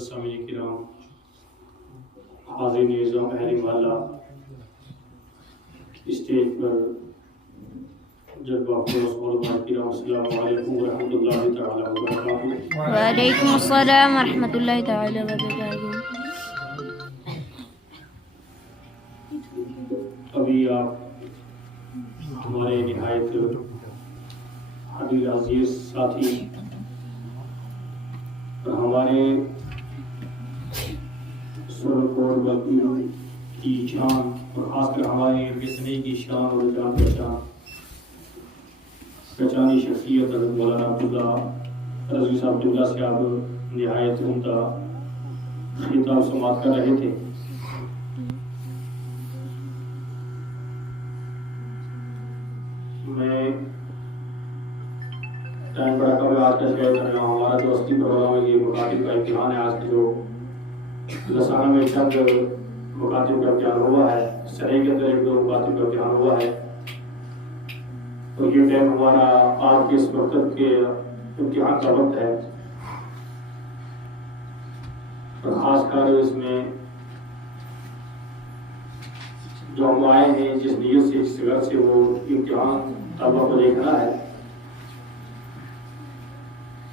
معزز سامعین کرام، حاضرین اعظام، اہل محلہ، اسٹیج پر جذبہ افروز علماء کرام، السلام علیکم ورحمۃ اللہ تعالیٰ وبرکاتہ۔ وعلیکم السلام ورحمۃ اللہ تعالیٰ وبرکاتہ۔ ابھی آپ ہمارے نہایت حبیب عزیز ساتھی اور ہمارے سرکور بلدی کی شان اور خاص کر ہمارے رسنے کی شان اور جان پہچانی شخصیت حضرت مولانا عبداللہ رضوی صاحب عبداللہ صاحب نہایت عمدہ خطاب سماعت کر رہے تھے۔ میں ٹائم بڑا کم ہے، آج کا شاید ہمارا جو اصلی پروگرام ہے یہ مخاطب کا امتحان ہے۔ آج کے جو لسانہ میں چند مخاطب کا امتحان ہوا ہے، سرے کے اندر ایک دو مخاطب کا امتحان ہوا ہے، تو یہ ٹائم ہمارا آپ کے اس وقت کے امتحان کا وقت ہے، اور خاص کر اس میں جو ہم آئے ہیں جس نیت سے جس غرض سے وہ امتحان طلبہ کو دیکھنا ہے،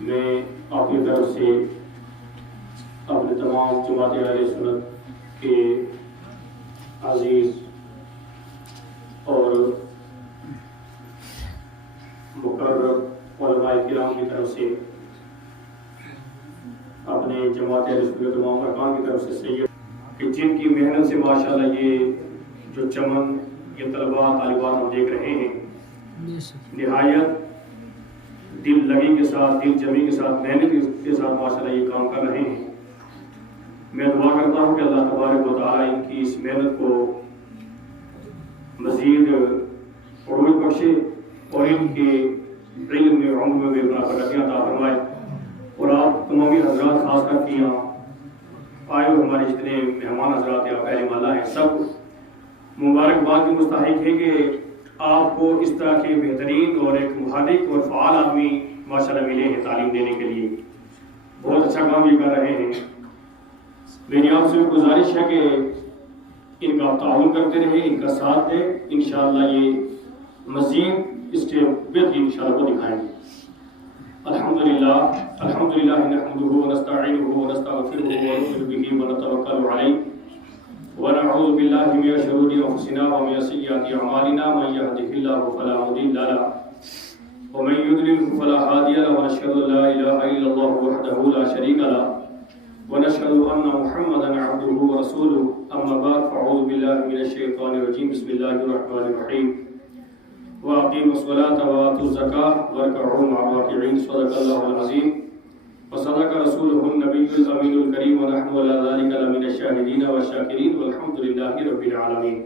میں آپ کی طرف سے اپنے تمام جماعت اہل سنت کے عزیز اور مقرر علماء کرام کی طرف سے، اپنے جماعت اہل سنت کے تمام ارکان کی طرف سے سید کہ جن کی محنت سے ماشاءاللہ یہ جو چمن یہ طلباء طالبات ہم دیکھ رہے ہیں، نہایت دل لگی کے ساتھ، دل جمی کے ساتھ، محنت کے ساتھ ماشاءاللہ یہ کام کر رہے ہیں۔ میں دعا کرتا ہوں کہ اللہ تبارک و تعالیٰ ان کی اس محنت کو مزید عروج بخشے اور ان کے علم میں عمر میں بے پناہ برکتیں عطا فرمائے، اور آپ تمامی حضرات خاص کر کے یہاں آئے ہوئے ہمارے جتنے مہمان حضرات یا اہل محلہ ہیں، سب مبارکباد کے مستحق ہیں کہ آپ کو اس طرح کے بہترین اور ایک محرک اور فعال آدمی ماشاءاللہ ملے ہیں تعلیم دینے کے لیے۔ بہت اچھا کام یہ کر رہے ہیں۔ میری آپ سے گزارش ہے کہ ان کا تعاون کرتے رہیں، ان کا ساتھ دیں، انشاءاللہ یہ مزید اس کے بہترین انشاءاللہ کو دکھائیں گے۔ الحمدللہ نحمده ونستعینه ونستغفره ونؤمن به ونتوکل علیہ ونعوذ باللہ من شرور انفسنا ومن سیئات اعمالنا، من یهده اللہ فلا مضل له ومن یضلل فلا هادی له، ونشهد ان لا الہ الا اللہ وحدہ لا شریک له، ونشهد ان محمدا عبده ورسوله، اما بعد فاعوذ باللہ من الشیطان الرجیم، بسم اللہ الرحمن الرحیم، واقیموا الصلاة وآتوا الزکاة وارکعوا مع الراکعین، صدق اللہ العظیم وصدق رسولہ النبی الامین الکریم، ونحن علی ذلک لمن الشاہدین والشاکرین والحمد للہ رب العالمین۔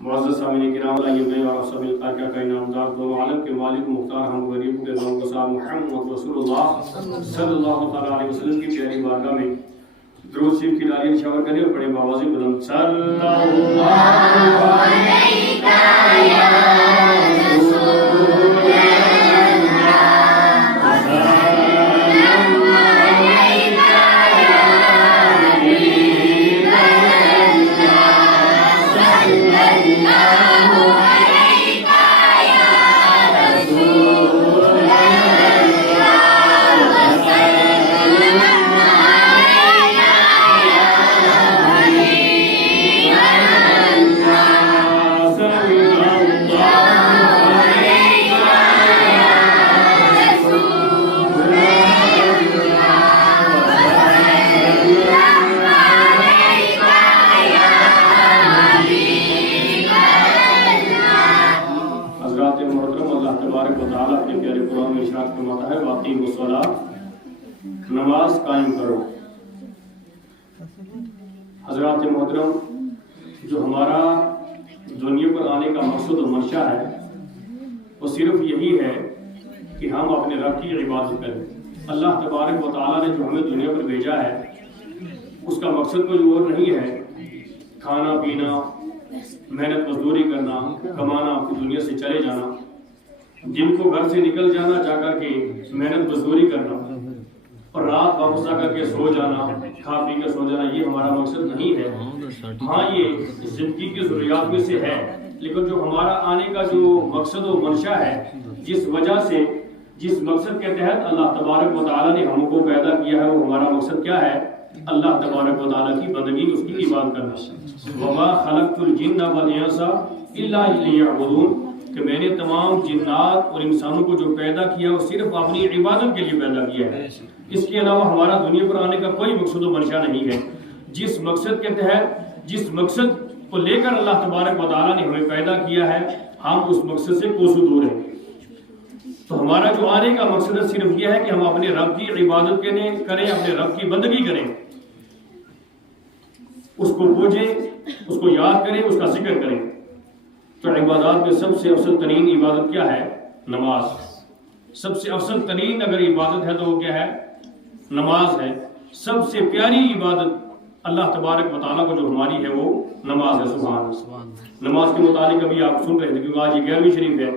معزز سامعین کرام، آئیے میں اور سب مل کر کا انعامدار دونوں عالم کے مالک مختار ہم غریب کے نام کے ساتھ محمد رسول اللہ صلی اللہ تعالیٰ علیہ وسلم کی پیاری بارگاہ میں درود شریف کی ڈالی نشاور کریں اور پڑھیں بآواز بلند، صلی اللہ علیہ نماز قائم کرو۔ حضرات محترم، جو ہمارا دنیا پر آنے کا مقصد و منشا ہے وہ صرف یہی ہے کہ ہم اپنے رب کی عبادت کریں۔ اللہ تبارک و تعالیٰ نے جو ہمیں دنیا پر بھیجا ہے اس کا مقصد کوئی اور نہیں ہے کھانا پینا، محنت مزدوری کرنا، کمانا، دنیا سے چلے جانا، جن کو گھر سے نکل جانا، جا کر کے محنت مزدوری کرنا اور رات واپس وقفہ کر کے سو جانا، کھا پی کر سو جانا، یہ ہمارا مقصد نہیں ہے۔ ہاں یہ زندگی کی ضروریات میں سے ہے، لیکن جو ہمارا آنے کا جو مقصد و منشا ہے، جس وجہ سے، جس مقصد کے تحت اللہ تبارک و تعالیٰ نے ہم کو پیدا کیا ہے، وہ ہمارا مقصد کیا ہے؟ اللہ تبارک و تعالیٰ کی بندگی، اس کی عبادت کرنا۔ وَمَا خَلَقْتُ الْجِنَّ وَالْإِنسَ إِلَّا لِيَعْبُدُونَ، کہ میں نے تمام جنات اور انسانوں کو جو پیدا کیا وہ صرف اپنی عبادت کے لیے پیدا کیا ہے، اس کے علاوہ ہمارا دنیا پر آنے کا کوئی مقصد و منشا نہیں ہے۔ جس مقصد کے تحت، جس مقصد کو لے کر اللہ تبارک و تعالیٰ نے ہمیں پیدا کیا ہے، ہم اس مقصد سے کوسوں دور ہیں۔ تو ہمارا جو آنے کا مقصد صرف یہ ہے کہ ہم اپنے رب کی عبادت کریں، اپنے رب کی بندگی کریں، اس کو پوجیں، اس کو یاد کریں، اس کا ذکر کریں۔ تو عبادات میں سب سے افضل ترین عبادت کیا ہے؟ نماز۔ سب سے افضل ترین اگر عبادت ہے تو وہ کیا ہے؟ نماز ہے۔ سب سے پیاری عبادت اللہ تبارک و تعالیٰ کو جو ہماری ہے وہ نماز ہے۔ سبحان اللہ۔ نماز کے متعلق ابھی آپ سن رہے تھے، کیونکہ آج یہ 11ویں شریف ہے،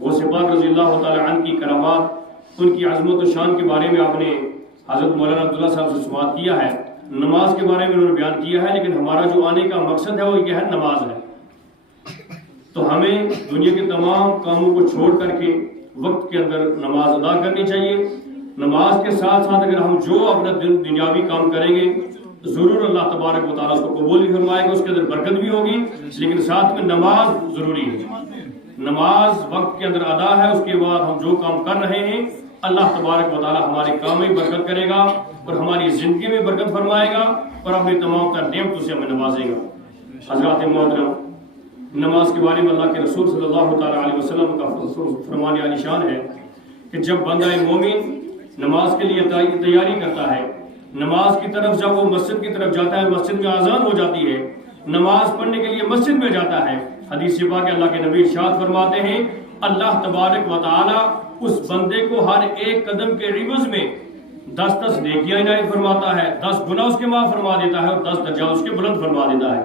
غوث پاک رضی اللہ تعالیٰ عنہ کی کرامات، ان کی عظمت و شان کے بارے میں آپ نے حضرت مولانا عبداللہ صاحب سے سوال کیا ہے، نماز کے بارے میں انہوں نے بیان کیا ہے، لیکن ہمارا جو آنے کا مقصد ہے وہ کیا ہے؟ نماز ہے۔ تو ہمیں دنیا کے تمام کاموں کو چھوڑ کر کے وقت کے اندر نماز ادا کرنی چاہیے۔ نماز کے ساتھ ساتھ اگر ہم جو اپنا دنیاوی کام کریں گے، ضرور اللہ تبارک و تعالیٰ اس کو قبول بھی فرمائے گا، اس کے اندر برکت بھی ہوگی، لیکن ساتھ میں نماز ضروری ہے۔ نماز وقت کے اندر ادا ہے، اس کے بعد ہم جو کام کر رہے ہیں اللہ تبارک و تعالیٰ ہمارے کام میں برکت کرے گا اور ہماری زندگی میں برکت فرمائے گا اور اپنی تمام تر نعمتوں سے ہمیں نوازے گا۔ حضرات محترم، نماز کے بارے میں اللہ کے رسول صلی اللہ تعالیٰ علیہ وسلم کا فرمان عالی شان ہے کہ جب بندہ مومن نماز کے لیے تیاری کرتا ہے، نماز کی طرف جب وہ مسجد کی طرف جاتا ہے، مسجد میں اذان ہو جاتی ہے، نماز پڑھنے کے لیے مسجد میں جاتا ہے، حدیث پاک اللہ کے نبی ارشاد فرماتے ہیں اللہ تبارک و تعالیٰ اس بندے کو ہر ایک قدم کے عوض میں 10 نیکیاں عنایت فرماتا ہے، 10 گناہ اس کے معاف فرما دیتا ہے اور 10 درجات اس کے بلند فرما دیتا ہے۔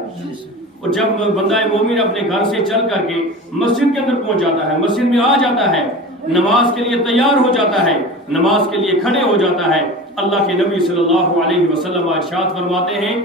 اور جب بندہ مومن اپنے گھر سے چل کر کے مسجد کے اندر پہنچ جاتا ہے، مسجد میں آ جاتا ہے، نماز کے لیے تیار ہو جاتا ہے، نماز کے لیے کھڑے ہو جاتا ہے، اللہ کے نبی صلی اللہ علیہ وسلم ارشاد فرماتے ہیں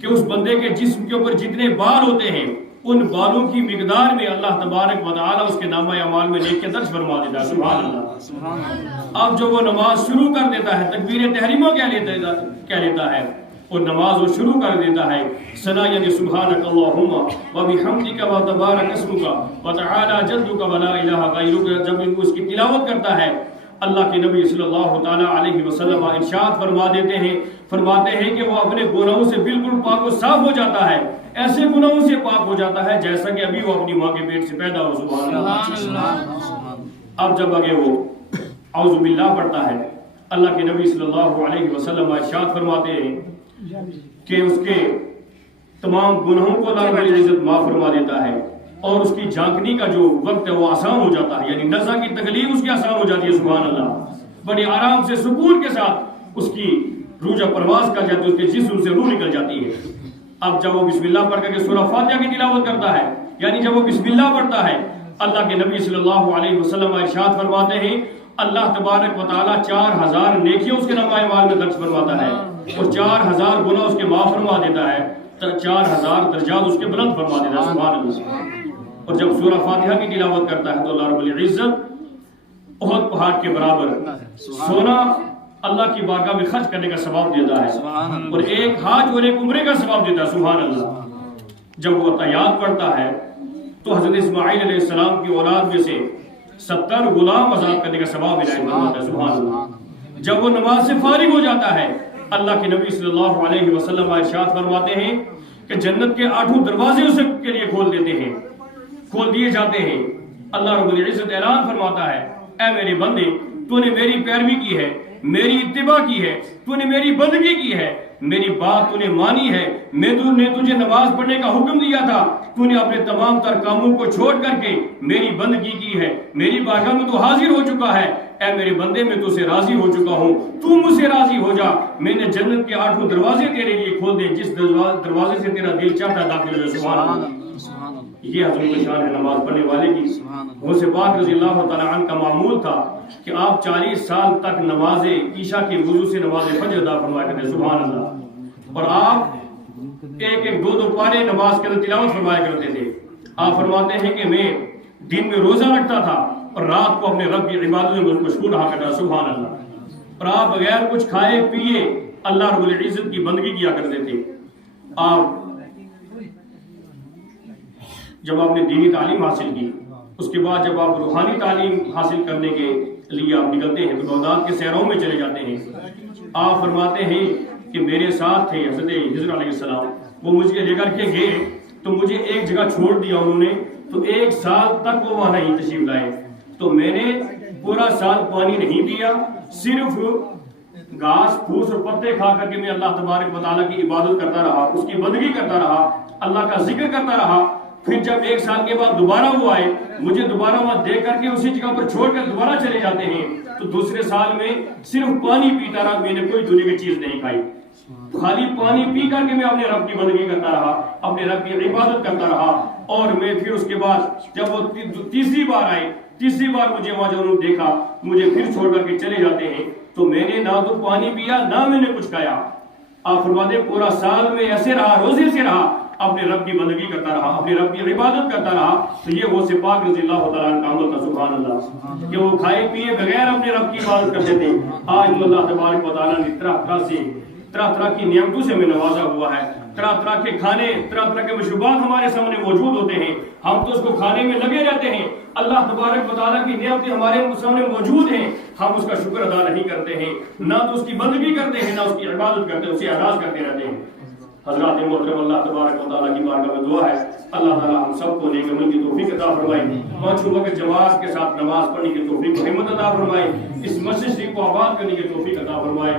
کہ اس بندے کے جسم کے اوپر جتنے بال ہوتے ہیں ان بالوں کی مقدار میں اللہ تبارک و تعالیٰ اس کے نامہ اعمال میں نیکی درج فرما دیتا ہے۔ سبحان اللہ۔ اب جو وہ نماز شروع کر دیتا ہے، تکبیر تحریمہ کہہ لیتا ہے اور نماز وہ شروع کر دیتا ہے، ثنا یعنی سبحانک اللہم و بحمدک و تبارک اسمک و تعالی جدک و لا الہ غیرک، جب ان کو اس کی تلاوت کرتا ہے اللہ کے نبی صلی اللہ تعالیٰ علیہ وسلم ارشاد فرماتے ہیں کہ وہ اپنے گناہوں سے بالکل پاک و صاف ہو جاتا ہے، ایسے گناہوں سے پاک ہو جاتا ہے جیسا کہ ابھی وہ اپنی ماں کے پیٹ سے پیدا ہو۔ سبحان اللہ۔ اب جب آگے وہ اعوذ باللہ پڑھتا ہے، اللہ کے نبی صلی اللہ علیہ وسلم ارشاد فرماتے ہیں کہ اس کے تمام گناہوں کو اللہ رب العزت معاف فرما دیتا ہے اور اس کی جھانکنے کا جو وقت ہے وہ آسان ہو جاتا ہے، یعنی نزع کی تکلیف اس کی آسان ہو جاتی ہے۔ سبحان اللہ۔ بڑے آرام سے سکون کے ساتھ اس کی روح جب پرواز کر جاتی ہے، اس کے جسم سے روح نکل جاتی ہے۔ اب جب وہ بسم اللہ پڑھ کر کے سورہ فاتحہ کی تلاوت کرتا ہے، یعنی جب وہ بسم اللہ پڑھتا ہے، اللہ کے نبی صلی اللہ علیہ وسلم ارشاد فرماتے ہیں اللہ تبارک و تعالیٰ 4000 نیکیاں اس کے نامہ اعمال میں درج فرماتا ہے اور 4000 گناہ اس کے معاف فرما دیتا ہے، 4000 درجات اس کے بلند فرما دیتا ہے۔ سبحان اللہ۔ اور جب سورہ فاتحہ کی تلاوت کرتا ہے تو اللہ رب العزت احد پہاڑ کے برابر سونا اللہ کی بارگاہ میں خرچ کرنے کا ثواب دیتا ہے اور ایک حج اور ایک عمرے کا ثواب دیتا ہے۔ سبحان اللہ۔ جب وہ تحیات پڑھتا ہے تو حضرت اسماعیل علیہ السلام کی اولاد میں سے 70 غلام آزاد کرنے کا ثواب عنایت فرماتا ہے۔ سبحان اللہ۔ جب وہ نماز سے فارغ ہو جاتا ہے، اللہ کے نبی صلی اللہ علیہ وسلم ارشاد فرماتے ہیں کہ جنت کے 8 دروازے اس کے لیے کھول دیے جاتے ہیں۔ اللہ رب العزت اعلان فرماتا ہے اے میرے بندے، تو نے میری پیروی کی ہے، میری اتباع کی ہے، تو نے میری بندگی کی ہے، میری بات تو نے مانی ہے، میں نے تجھے نماز پڑھنے کا حکم دیا تھا، تو نے اپنے تمام تر کاموں کو چھوڑ کر کے میری بندگی کی ہے، میری بارگاہ میں تو حاضر ہو چکا ہے، اے میرے بندے میں تو سے راضی ہو چکا ہوں، تو مجھ سے راضی ہو جا، میں نے جنت کے 8 دروازے تیرے لیے کھول دے، جس دروازے سے تیرا دل چاہتا داخل ہو۔ سبحان اللہ۔ یہ حضرت شان ہے نماز پڑھنے والے کی۔ غوث پاک رضی اللہ تعالیٰ عنہ کا معمول تھا کہ آپ 40 سال تک نماز عشاء کے وضو سے نماز فجر ادا فرمایا کرتے، سبحان اللہ، اور آپ ایک ایک دو دو پارے نماز کے اندر تلاوت فرمایا کرتے تھے۔ آپ فرماتے ہیں کہ میں دن میں روزہ رکھتا تھا اور رات کو اپنے رب کی عبادت میں مشغول رہا کرتا، سبحان اللہ، اور آپ بغیر کچھ کھائے پیے اللہ رب العزت کی بندگی کیا کرتے تھے۔ آپ جب آپ نے دینی تعلیم حاصل کی، اس کے بعد جب آپ روحانی تعلیم حاصل کرنے کے لیے آپ نکلتے ہیں تو بغداد کے صحراؤں میں چلے جاتے ہیں۔ آپ فرماتے ہیں کہ میرے ساتھ تھے حضرت خضر علیہ السلام، وہ مجھے لے کر کے گئے تو مجھے ایک جگہ چھوڑ دیا انہوں نے، تو 1 سال تک وہ وہاں نہیں تشریف لائے، تو میں نے پورا سال پانی نہیں پیا، صرف گھاس پھوس اور پتے کھا کر کے میں اللہ تبارک و تعالیٰ کی عبادت کرتا رہا، اس کی بندگی کرتا رہا، اللہ کا ذکر کرتا رہا۔ پھر جب 1 سال کے بعد دوبارہ وہ آئے، مجھے دوبارہ وہاں دیکھ کر کے اسی جگہ پر چھوڑ کر دوبارہ چلے جاتے ہیں، تو دوسرے سال میں صرف پانی پیتا رہا، میں نے کوئی دنیا کی چیز نہیں کھائی، خالی پانی پی کر کے میں اپنے رب کی بندگی کرتا رہا، اپنے رب کی عبادت کرتا رہا۔ اور میں پھر اس کے بعد جب وہ تیسری بار آئے، تیسری بار مجھے وہاں جب انہوں نے دیکھا، مجھے پھر چھوڑ کر کے چلے جاتے ہیں، تو میں نے نہ تو پانی پیا نہ میں نے کچھ کھایا۔ آپ فرماتے پورا سال میں ایسے رہا، روزے سے رہا، اپنے رب کی بندگی کرتا رہا، اپنے رب کی عبادت کرتا رہا۔ تو یہ غوث پاک رضی اللہ تعالیٰ عنہ کا عمل تھا، سبحان اللہ، کہ وہ کھائے پیے بغیر اپنے رب کی عبادت کرتے تھے۔ آج تو اللہ تبارک و تعالیٰ نے طرح طرح کی نعمتوں سے ہمیں نوازا ہوا ہے، طرح طرح کے کھانے، طرح طرح کے مشروبات ہمارے سامنے موجود ہوتے ہیں، ہم تو اس کو کھانے میں لگے رہتے ہیں۔ اللہ تبارک و تعالیٰ کی نعمتیں ہمارے سامنے موجود ہیں، ہم اس کا شکر ادا نہیں کرتے ہیں، نہ تو اس کی بندگی کرتے ہیں، نہ اس کی عبادت کرتے ہیں، اسے اعراض کرتے رہتے ہیں۔ حضرات محترم، اللہ تبارک و تعالیٰ کی بارگاہ میں دعا ہے اللہ تعالیٰ ہم سب کو نیک عمل کی توفیق عطا فرمائے، 5 وقت جماعت کے ساتھ نماز پڑھنے کی توفیق و ہمت عطا فرمائے، اس مسجد کو آباد کرنے کی توفیق عطا فرمائے۔